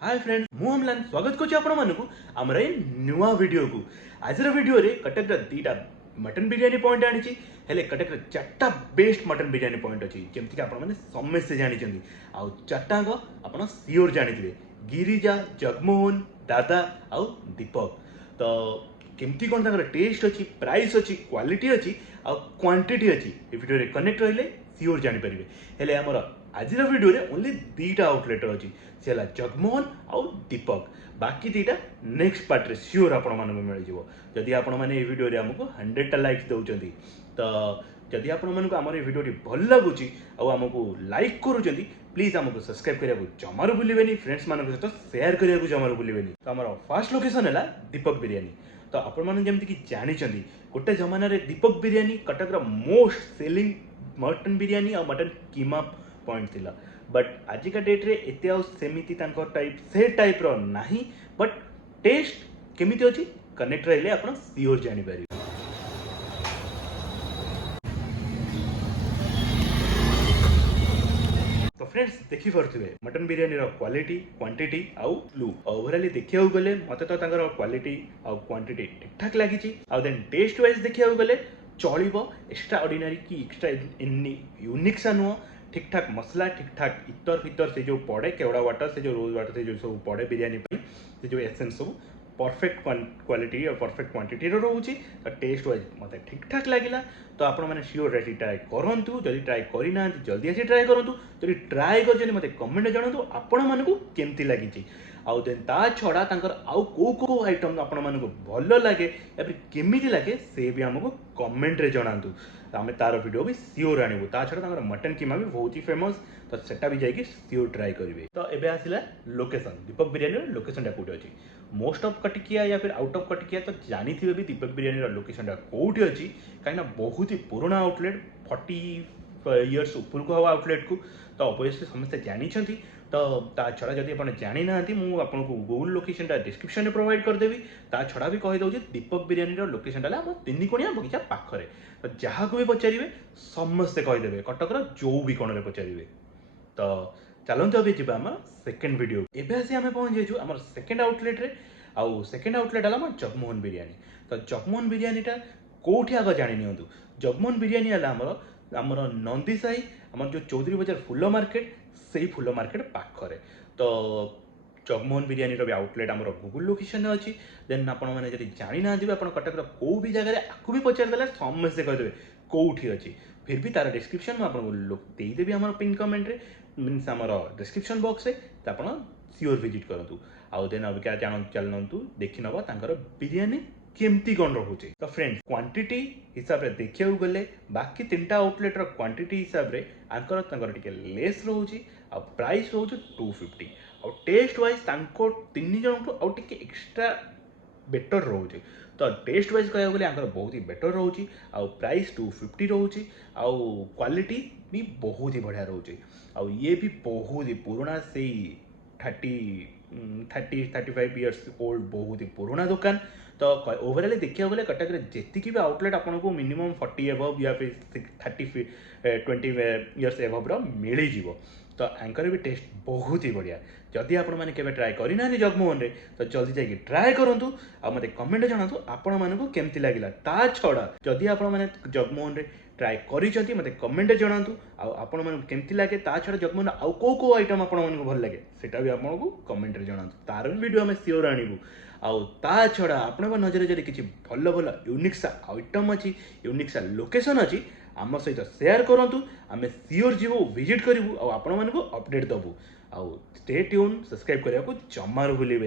Hi friends मु अम्लान स्वागत करुच्ची आपण मानकु आमर ए नुआ वीडियो को आज वीडियो रे कटक दीटा मटन बिरियानी पॉइंट आनी हेले कटक चार्टा बेस्ट मटन बिरियानी पॉइंट अच्छी जमती कि आपण समस्ते जानी आउ चार्टा आपण सियोर जानी गिरिजा जगमोहन दादा आउ दीपक तो केमती कौन टेस्ट अच्छी प्राइस अच्छी क्वालिटी अच्छी आउ क्वांटिटी अच्छी ये वीडियो रे कनेक्ट रहिले सियोर जानी परिबे हेले हमर आज वीडियो रे ओनली दीटा आउटलेट अच्छी से जगमोहन आउ दीपक बाकी दीटा नेक्स्ट पार्ट रे सियोर आपण मानक मिल जिवो जदि आपण माने ए वीडियो रे हमको 100 टा लाइक्स दउचंती तो जदि आपण मानक हमर ए वीडियो टी भल लागुची आउ हमको लाइक करूचंती प्लीज हमको सब्सक्राइब करिया जमारू भूलिबेनी फ्रेंड्स मानक सहित शेयर करिया जमारू भूलिबेनी तो हमर फर्स्ट लोकेशन हैला दीपक बिरियानी तो आपण माने जेमति कि जानि चंदी गोटे जमाना रे दीपक बिरियानी कटक रा मोस्ट सेलिंग मटन बिरियानी और मटन कीमा पॉइंट थिला बट आजिका डेट रे एते आउ सेमिति तांको टाइप से टाइप रो नाही बट टेस्ट केमिति अछि कनेक्ट रहिले आपण सियोर जानि पारि। तो फ्रेंड्स देखि परथिबे मटन बिरियानी रो क्वालिटी क्वांटिटी आउ लुक ओवरऑली देखिया गले मते तो तांगर क्वालिटी आउ क्वांटिटी ठीक ठाक लागिची आउ देन टेस्ट वाइज देखिया गले चलिबो एक्स्ट्रा ऑर्डिनरी की एक्स्ट्रा यूनिक सा नुह ठीक ठाक मसला ठीक ठाक इतर फितर से जो पड़े केवड़ा वाटर से जो रोज वाटर से जो सब पड़े बिरियानी से जो एसेंस सब परफेक्ट क्वालिटी और परफेक्ट क्वांटिटी रोचे तो टेस्ट वाइज मत ठीक ठाक लगे तो आपण मैंने सियोर रेडी ट्राए करूँ जदि ट्राए करना जल्दी आसी ट्राए करूँ जदि ट्राए कर मत कमेंट जनातु आपण मानक केमती लगी आउ देन ता छड़ा तांकर आउ को आइटम आपण मानक भल लगे या फिर केमिति लगे से भी हमको कमेंट रे जनातु आम तार वीडियो भी सियोर आणबू ता छड़ा मटन कीमा भी बहुत ही फेमस तो सेटा भी जाइए सियोर ट्राए करेंगे। तो एबे आसिला लोकेशन दीपक बिरियानी लोकेशन टा कोठी अछि मोस्ट ऑफ कटिकिया या फिर आउट ऑफ कटिकिया तो जानी थे भी दीपक बिरियानी लोकेशन टा कोठी अछि कहीं बहुत ही पुराना आउटलेट 40 इयर्स ऊपर को हवा आउटलेट को तो ऑब्वियसली समस्ते जानी तो ता छड़ा जदि आप जानी ना आपको गूगल लोकेशन टा डिस्क्रिप्शन में प्रोवाइड करदेवी ता छड़ा भी कहीदे दीपक बिरियानी लोकेशन टा आम तीन कोणिया बगीचा पाखरे तो जहाँ को भी पचारे समस्ते कहीदेवे कटक जो भी कोण में पचारे तो चलते अभी जी आम सेकेंड वीडियो एवं आसी आम पहुँच जाइए आम सेकेंड आउटलेट रे आउ सेकेंड आउटलेट है आम जगमोहन बिरियानी तो जगमोहन बिरियानीटा कौटी आग जानी नियंतु जगमोहन बिरियानी है आमर नंदी साही आम जो चौधरी बजार फुल मार्केट से फुल मार्केट पाखरे तो जगमोहन बिरियानी भी आउटलेट आम गूगल लोकेशन अच्छी देन आपने जब जानी ना आप कटक कौ भी जगह आपको भी पचारदे समस्ते कहीदेवे कौटी अच्छी फिर भी तार डिस्क्रिप्शन में आपको देदेवी आम पिन कमेंट रे मीन्स आमर डिस्क्रिप्शन बॉक्स रे तो आप सियोर विजिट करूँ आउ देन अबिका चलतु देखी नवा तांकर बिरियानी केमती कौन रोचे तो फ्रेंड्स क्वांटिटी हिसाब रे देखिया गले बाकी तीनटा आउटलेट रो क्वांटिटी हिसाब रे आंकर टिके लेस रोची आ प्राइस रोचे 250 और टेस्ट वाइज तांको तीन जन को और टिके एक्स्ट्रा बेटर रोचे तो टेस्ट वाइज कह गले आंकर बहुत ही बेटर रोची आ प्राइस 250 रोची आ क्वालिटी भी बहुत ही बढ़िया रोचे आ ये भी बहुत ही पुराना से 35 इयर्स ओल्ड बहुत ही पुराना दुकान तो ओवरऑल देखिए गले कटक जी भी आउटलेट आपको मिनिमम 40 एबव या फिर 20 इयर्स एबव मिल जाव तो एंकर भी टेस्ट बहुत ही बढ़िया जदि आपण मैंने केवे ट्राए करना जगमोहन रे तो जल्दी जाइए ट्राए करूँ आ मत कमेंट जनातु आपण मानक केमती लगिला ता छड़ा जदि आपण मैंने जगमोहन रे ट्राए करिसेंती मते कमेंट जनातु आपण मानक केमती लगे ता छड़ा जगमोहन आउ को आइटम आपण मानक भल लगे सेटा भी आपको कमेंट रे जनातु तार भी वीडियो आम सियोर आणबू आउ ता छड़ा आपण नजर जदि किसी भल भल यूनिक सा आइटम अच्छी यूनिक सा लोकेशन अच्छी आम सहित शेयर करूँ आम सियोर जीवु विजिट करूँ आपण मानक अपडेट दबू आउ स्टे ट्यून सब्सक्राइब करने को जमार भूलें।